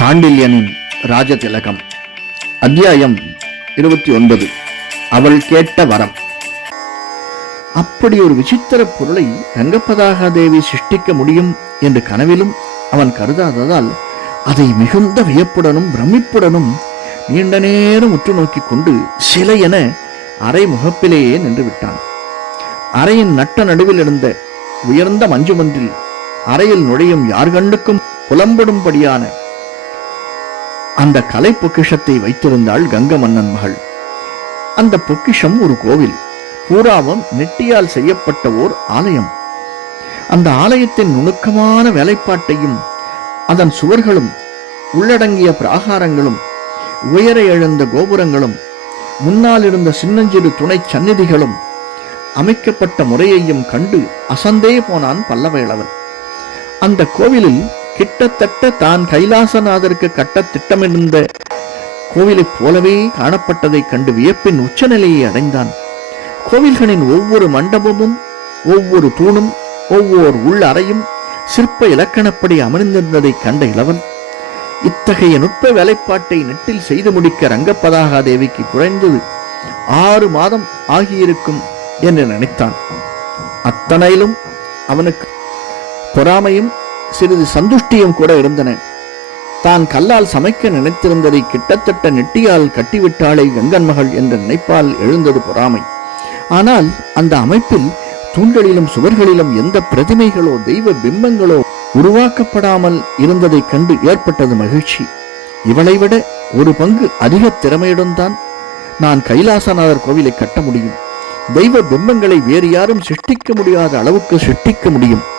சாண்டில்யனின் ராஜதிலகம் அத்தியாயம் இருபத்தி ஒன்பது அவள் கேட்ட வரம். அப்படி ஒரு விசித்திர பொருளை ரங்கப்பதாக தேவி சிருஷ்டிக்க முடியும் என்று கனவிலும் அவன் கருதாததால் அதை மிகுந்த வியப்புடனும் பிரமிப்புடனும் நீண்ட நேரம் உற்று நோக்கிக் கொண்டு சிலை என அறை முகப்பிலேயே நின்று விட்டான். அறையின் நட்ட நடுவில் இருந்த உயர்ந்த மஞ்சு மஞ்சுமன்றில் அறையில் நுழையும் யார் கண்டுக்கும் புலம்படும்படியான அந்த கலை பொக்கிஷத்தை வைத்திருந்தாள் கங்க மன்னன் மகள். அந்த பொக்கிஷம் ஒரு கோவில். பூராவும் நெட்டியால் செய்யப்பட்ட ஓர் ஆலயம். அந்த ஆலயத்தின் நுணுக்கமான வேலைப்பாட்டையும் அதன் சுவர்களும் உள்ளடங்கிய பிராகாரங்களும் உயர எழுந்த கோபுரங்களும் முன்னால் இருந்த சின்னஞ்சிறு துணை சந்நிதிகளும் அமைக்கப்பட்ட முறையையும் கண்டு அசந்தே போனான் பல்லவேளவன் அந்த கோவிலில் கிட்டத்தட்ட தான் கைலாசநாதருக்கு கட்ட திட்டமிருந்த கோவிலைப் போலவே காணப்பட்டதைக் கண்டு வியப்பின் உச்சநிலையை அடைந்தான். கோவில்களின் ஒவ்வொரு மண்டபமும் ஒவ்வொரு தூணும் ஒவ்வொரு உள் அறையும் சிற்ப இலக்கணப்படி அமர்ந்திருந்ததைக் கண்ட இளவன் இத்தகைய நுட்ப வேலைப்பாட்டை நெட்டில் செய்து முடிக்க ரங்கப்பதாகா தேவிக்கு குறைந்தது ஆறு மாதம் ஆகியிருக்கும் என்று நினைத்தான். அத்தனையிலும் அவனுக்கு பொறாமையும் சிறிது சந்துஷ்டியும் கூட இருந்தன. தான் கல்லால் சமைக்க நினைத்திருந்ததை கிட்டத்தட்ட நெட்டியால் கட்டிவிட்டாளே கங்கன் மகள் என்ற நினைப்பால் எழுந்தது பொறாமை. ஆனால் அந்த அமைப்பில் தூண்களிலும் சுவர்களிலும் எந்த பிரதிமைகளோ தெய்வ பிம்பங்களோ உருவாக்கப்படாமல் இருந்ததைக் கண்டு ஏற்பட்டது மகிழ்ச்சி. இவளை விட ஒரு பங்கு அதிக திறமையுடன் தான் நான் கைலாசநாதர் கோவிலை கட்ட முடியும். தெய்வ பிம்பங்களை வேறு யாரும் சிருஷ்டிக்க முடியாத அளவுக்கு சிருஷ்டிக்க முடியும்.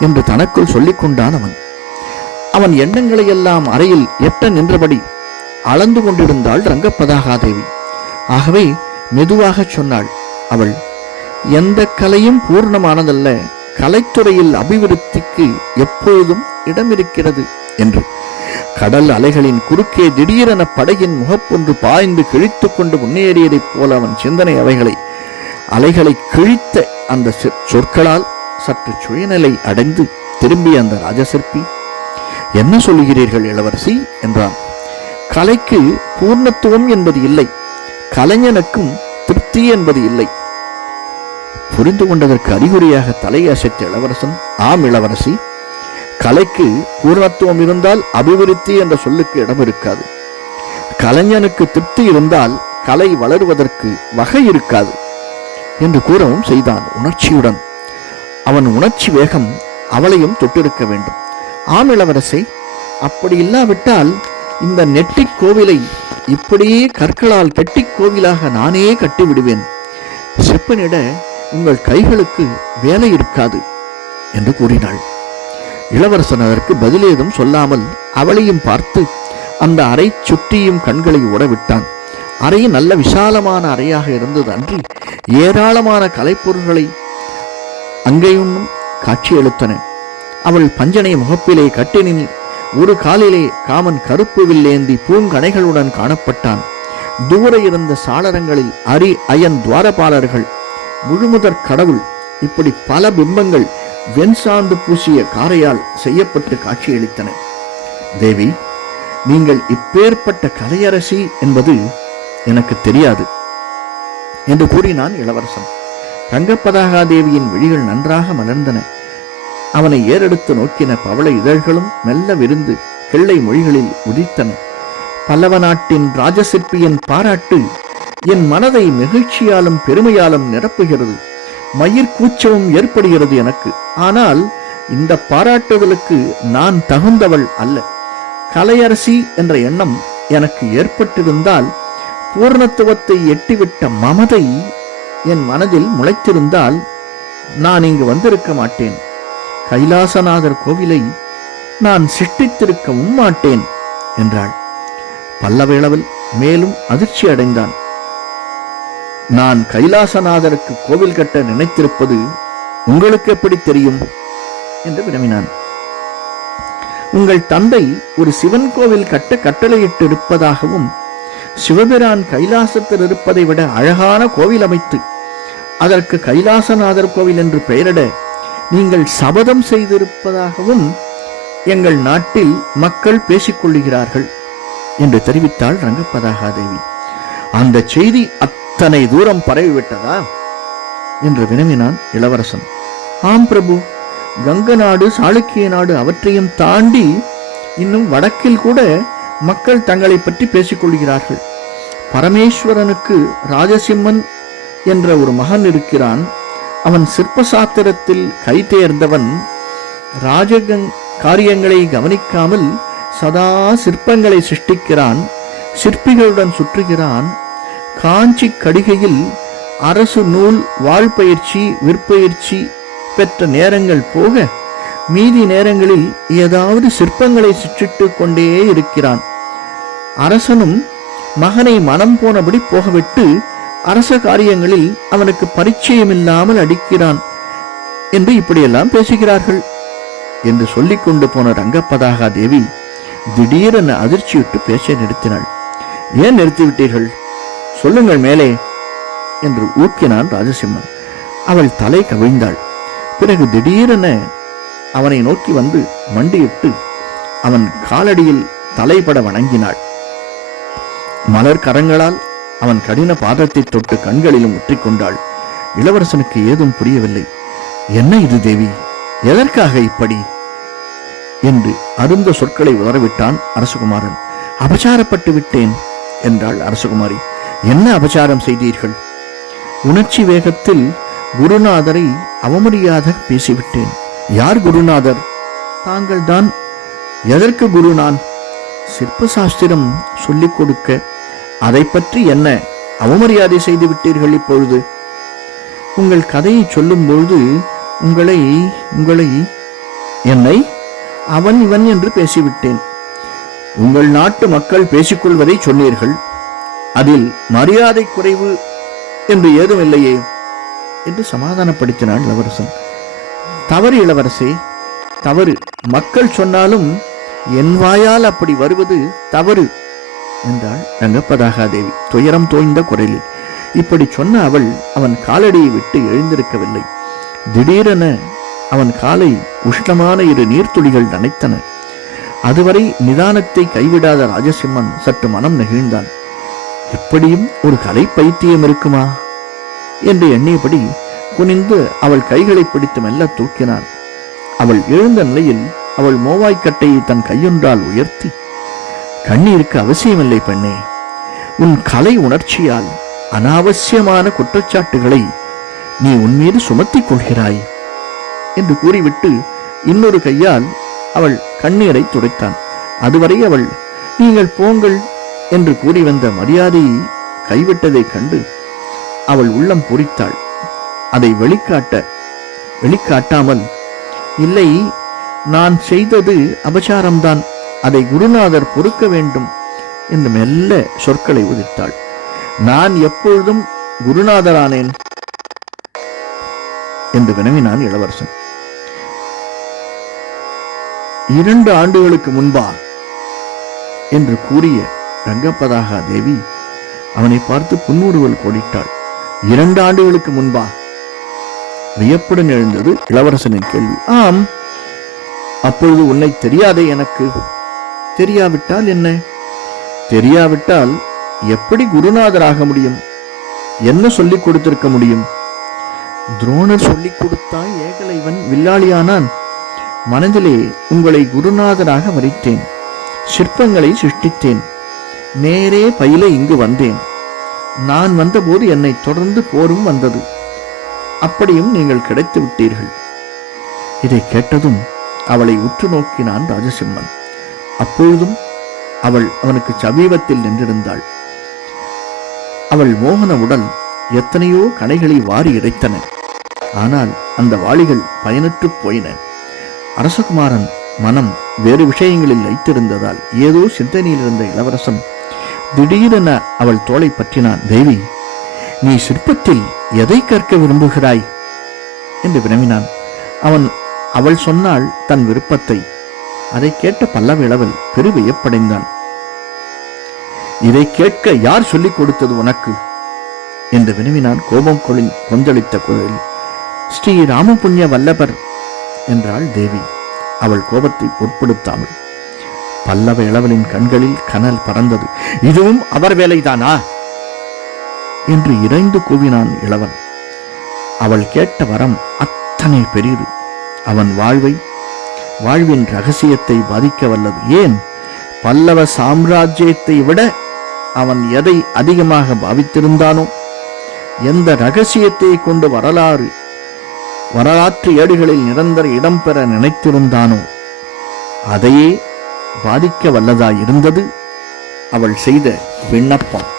என்று தனக்குள் சொல்லிக் கொண்டான் அவன். அவன் எண்ணங்களை எல்லாம் அறையில் எட்ட நின்றபடி அளந்து கொண்டிருந்தாள் ரங்கப்பதாகாதேவி. ஆகவே மெதுவாகச் சொன்னாள் அவள் எந்த கலையும் பூர்ணமானதல்ல. கலைத்துறையில் அபிவிருத்திக்கு எப்பொழுதும் இடம் இருக்கிறது என்று. கடல் அலைகளின் குறுக்கே திடீரென படையின் முகப்பொன்று பாய்ந்து கிழித்துக் கொண்டு முன்னேறியதைப் போல அவன் சிந்தனை அவைகளை அலைகளை கிழித்த அந்த சொ- சொற்களால் சற்று சுயநிலை அடைந்து திரும்பிய அந்த ராஜசிற்பி என்ன சொல்லுகிறீர்கள் இளவரசி? என்றான். கலைக்கு பூர்ணத்துவம் என்பது இல்லை கலைஞனுக்கும் திருப்தி என்பது இல்லை. புரிந்து கொண்டதற்கு அறிகுறியாக தலையசைத்த இளவரசன் ஆம் இளவரசி கலைக்கு பூர்ணத்துவம் இருந்தால் அபிவிருத்தி என்ற சொல்லுக்கு இடம் இருக்காது. கலைஞனுக்கு திருப்தி இருந்தால் கலை வளருவதற்கு வகை இருக்காது என்று கூறவும் செய்தான் உணர்ச்சியுடன். அவன் உணர்ச்சி வேகம் அவளையும் தொட்டிருக்க வேண்டும். ஆம் இளவரசே அப்படி இல்லாவிட்டால் இந்த நெட்டிக் கோவிலை இப்படியே கற்களால் கெட்டி கோவிலாக நானே கட்டி விடுவேன் செப்பனிட உங்கள் கைகளுக்கு வேலை இருக்காது என்று கூறினாள். இளவரசன் அதற்கு பதிலேதும் சொல்லாமல் அவளையும் பார்த்து அந்த அறை சுற்றியும் கண்களை உடவிட்டான் அறை நல்ல விசாலமான அறையாக இருந்தது அன்றி ஏராளமான கலைப்பொருள்களை அங்கேயும் காட்சியளித்தன அவள் பஞ்சனை முகப்பிலே கட்டினில் ஒரு காலிலே காமன் கருப்பு வில்லேந்தி பூங்கணைகளுடன் காணப்பட்டான். தூர இருந்த சாளரங்களில் அரி அயன் துவாரபாலர்கள். முழுமுதற் கடவுள் இப்படி பல பிம்பங்கள் வெண்சாந்து பூசிய காரையால் செய்யப்பட்டு காட்சியளித்தன தேவி நீங்கள் இப்பேற்பட்ட கலையரசி என்பது எனக்கு தெரியாது என்று கூறினான் இளவரசன். ரங்கப்பதாகா தேவியின் விழிகள் நன்றாக மலர்ந்தன. அவனை ஏறெடுத்து நோக்கின பவள இதழ்களும் மெல்ல விருந்து கிள்ளை மொழிகளில் உதித்தன. பல்லவ நாட்டின் ராஜசிற்பியின் பாராட்டு என் மனதை நெகிழ்ச்சியாலும் பெருமையாலும் நிரப்புகிறது. மயிர் கூச்சமும் ஏற்படுகிறது எனக்கு. ஆனால் இந்த பாராட்டுதலுக்கு நான் தகுந்தவள் அல்ல. கலையரசி என்ற எண்ணம் எனக்கு ஏற்பட்டிருந்தால் பூர்ணத்துவத்தை எட்டிவிட்ட மமதை என் மனதில் முளைத்திருந்தால் நான் இங்கு வந்திருக்க மாட்டேன். கைலாசநாதர் கோவிலை நான் சிட்டித்திருக்கவும் மாட்டேன் என்றாள். பல்லவேளவில் மேலும் அதிர்ச்சி அடைந்தான். நான் கைலாசநாதருக்கு கோவில் கட்ட நினைத்திருப்பது உங்களுக்கு எப்படி தெரியும்? என்று வினவினான். உங்கள் தந்தை ஒரு சிவன் கோவில் கட்ட கட்டளையிட்டு இருப்பதாகவும் சிவபிரான் கைலாசத்தில் இருப்பதை விட அழகான கோவில் அமைத்து அதற்கு கைலாசநாதர் கோவில் என்று பெயரிட நீங்கள் சபதம் செய்திருப்பதாகவும் எங்கள் நாட்டில் மக்கள் பேசிக்கொள்ளுகிறார்கள் என்று தெரிவித்தாள் ரங்கப்பதாகாதேவி. அந்த செய்தி அத்தனை தூரம் பரவிவிட்டதா? என்று வினவினான் இளவரசன். ஆம் பிரபு கங்க நாடு சாளுக்கிய நாடு அவற்றையும் தாண்டி இன்னும் வடக்கில் கூட மக்கள் தங்களை பற்றி பேசிக்கொள்கிறார்கள். பரமேஸ்வரனுக்கு ராஜசிம்மன் என்ற ஒரு மகன் இருக்கிறான். அவன் சிற்பசாத்திரத்தில் கை தேர்ந்தவன். ராஜகங் காரியங்களை கவனிக்காமல் சதா சிற்பங்களை சிருஷ்டிக்கிறான். சிற்பிகளுடன் சுற்றுகிறான். காஞ்சி கடிகையில் அரசு நூல் வாழ்பயிற்சி விற்பயிற்சி பெற்ற நேரங்கள் போக மீதி நேரங்களில் ஏதாவது சிற்பங்களை சிற்றிட்டு கொண்டே இருக்கிறான். அரசனும் மகனை மனம் போனபடி போகவிட்டு அரச காரியங்களில் அவனுக்கு பரிச்சயமில்லாமல் அடிக்கிறான் என்று இப்படியெல்லாம் பேசுகிறார்கள் என்று சொல்லிக் கொண்டு போன ரங்கப்பதாகா தேவி திடீரென அதிர்ச்சியுட்டு பேச நிறுத்தினாள். ஏன் நிறுத்திவிட்டீர்கள்? சொல்லுங்கள் மேலே என்று ஊக்கினான் ராஜசிம்மன். அவள் தலை கவிழ்ந்தாள். பிறகு திடீரென அவனை நோக்கி வந்து மண்டியிட்டு அவன் காலடியில் தலைபட வணங்கினாள். மலர் கரங்களால் அவன் கடின பாதத்தை தொட்டு கண்களிலும் முற்றிக்கொண்டாள். இளவரசனுக்கு ஏதும் புரியவில்லை. என்ன இது தேவி? எதற்காக இப்படி என்று அருந்த சொற்களை உதறவிட்டான் அரசகுமாரன். அபச்சாரப்பட்டு விட்டேன் என்றாள் அரசகுமாரி. என்ன அபச்சாரம் செய்தீர்கள் உணர்ச்சி வேகத்தில் குருநாதரை அவமரியாத பேசிவிட்டேன். யார் குருநாதர் தாங்கள் தான் எதற்கு குரு நான்? சிற்ப சாஸ்திரம் சொல்லிக் கொடுக்க அதை பற்றி என்ன அவமரியாதை செய்து விட்டீர்கள் இப்பொழுது? உங்கள் கதையை சொல்லும் உங்களை உங்களை என்னை அவன் இவன் என்று பேசிவிட்டேன். உங்கள் நாட்டு மக்கள் பேசிக்கொள்வதை சொன்னீர்கள். அதில் மரியாதை குறைவு என்று ஏதும் இல்லையே என்று சமாதானப்படுத்தினான் இளவரசன். தவறு இளவரசே தவறு. மக்கள் சொன்னாலும் என் வாயால் அப்படி வருவது தவறு என்றாள் ரங்கப்பதாகாதேவி. துயரம் தோய்ந்த குரலில். இப்படி சொன்ன அவள் அவன் காலடியை விட்டு எழுந்திருக்கவில்லை. திடீரென அவன் காலை உஷ்ணமான இரு நீர்த்துளிகள் நனைத்தன. அதுவரை நிதானத்தை கைவிடாத ராஜசிம்மன் சற்று மனம் நெகிழ்ந்தான். இப்படியும் ஒரு கலை பைத்தியம் இருக்குமா? என்று எண்ணியபடி குனிந்து அவள் கைகளை பிடித்து மெல்ல தூக்கினான். அவள் எழுந்த நிலையில் அவள் மோவாய்க்கட்டையை தன் கையொன்றால் உயர்த்தி கண்ணீருக்கு அவசியமில்லை பெண்ணே. உன் கலை உணர்ச்சியால் அனாவசியமான குற்றச்சாட்டுகளை நீ உன்மீது சுமத்திக் கொள்கிறாய் என்று கூறிவிட்டு இன்னொரு கையால் அவள் கண்ணீரை துடைத்தான். அதுவரை அவள் நீங்கள் போங்கள் என்று கூறி வந்த மரியாதையை கைவிட்டதைக் கண்டு அவள் உள்ளம் பொறித்தாள் அதை வெளிக்காட்ட வெளிக்காட்டாமல் இல்லை நான் செய்தது அபச்சாரம்தான். அதை குருநாதர் பொறுக்க வேண்டும் என்று மெல்ல சொற்களை உதிர்த்தாள். நான் எப்பொழுதும் குருநாதரானேன் என்று வினவினான் இளவரசன். இரண்டு ஆண்டுகளுக்கு முன்பா என்று கூறிய ரங்கப்பதாகா தேவி அவனை பார்த்து புன்முறுவல் கோடிட்டாள். இரண்டு ஆண்டுகளுக்கு முன்பா வியப்புடன் எழுந்தது இளவரசனின் கேள்வி. ஆம் அப்பொழுது உன்னை தெரியாதே எனக்கு. தெரியாவிட்டால் என்ன? தெரியாவிட்டால் எப்படி குருநாதராக முடியும்? என்ன சொல்லிக் கொடுத்திருக்க முடியும்? துரோணர் சொல்லிக் கொடுத்தாய் ஏகலைவன் வில்லாளியானான். மனதிலே உங்களை குருநாதராக வரித்தேன் சிற்பங்களை சிருஷ்டித்தேன். நேரே பயில இங்கு வந்தேன். நான் வந்தபோது என்னை தொடர்ந்து போரும் வந்தது. அப்படியும் நீங்கள் கிடைத்து விட்டீர்கள் இதை கேட்டதும் அவளை உற்று நோக்கினான் ராஜசிம்மன். அப்பொழுதும் அவள் அவனுக்கு சமீபத்தில் நின்றிருந்தாள். அவள் மோகன உடல் எத்தனையோ கணைகளை வாரி இறைத்தன. ஆனால் அந்த வாளிகள் பயனற்றுப் போயின. அரசகுமாரன் மனம் வேறு விஷயங்களில் வைத்திருந்ததால் ஏதோ சிந்தனையில் இருந்த இளவரசன் திடீரென அவள் தோளை பற்றினான் தேவி நீ சிற்பத்தில் எதை கற்க விரும்புகிறாய்? என்று வினவினான். அவன் அவள் சொன்னாள் தன் விருப்பத்தை. அதை கேட்ட பல்லவிளவல் பெரு வியப்படைந்தான் இதை கேட்க யார் சொல்லிக் கொடுத்தது உனக்கு? என்று வினவினான் கோபம் கொளி கொந்தளித்த குரலில். ஸ்ரீ ராமபுண்ணிய வல்லபர் என்றாள் தேவி. அவள் கோபத்தை பொருட்படுத்தாமல். பல்லவ இளவலின் கண்களில் கனல் பறந்தது. இதுவும் அவர் வேலைதானா? என்று இறைந்து கூவினான் இளவன். அவள் கேட்ட வரம் அத்தனை பெரியது. அவன் வாழ்வை வாழ்வின் ரகசியத்தை பாதிக்க வல்லது. ஏன்? பல்லவ சாம்ராஜ்யத்தை விட அவன் எதை அதிகமாக பாவித்திருந்தானோ? எந்த ரகசியத்தை கொண்டு வரலாறு வரலாற்று ஏடுகளில் நிரந்தர இடம்பெற நினைத்திருந்தானோ? அதையே பாதிக்க வல்லதாயிருந்தது அவள் செய்த விண்ணப்பம்.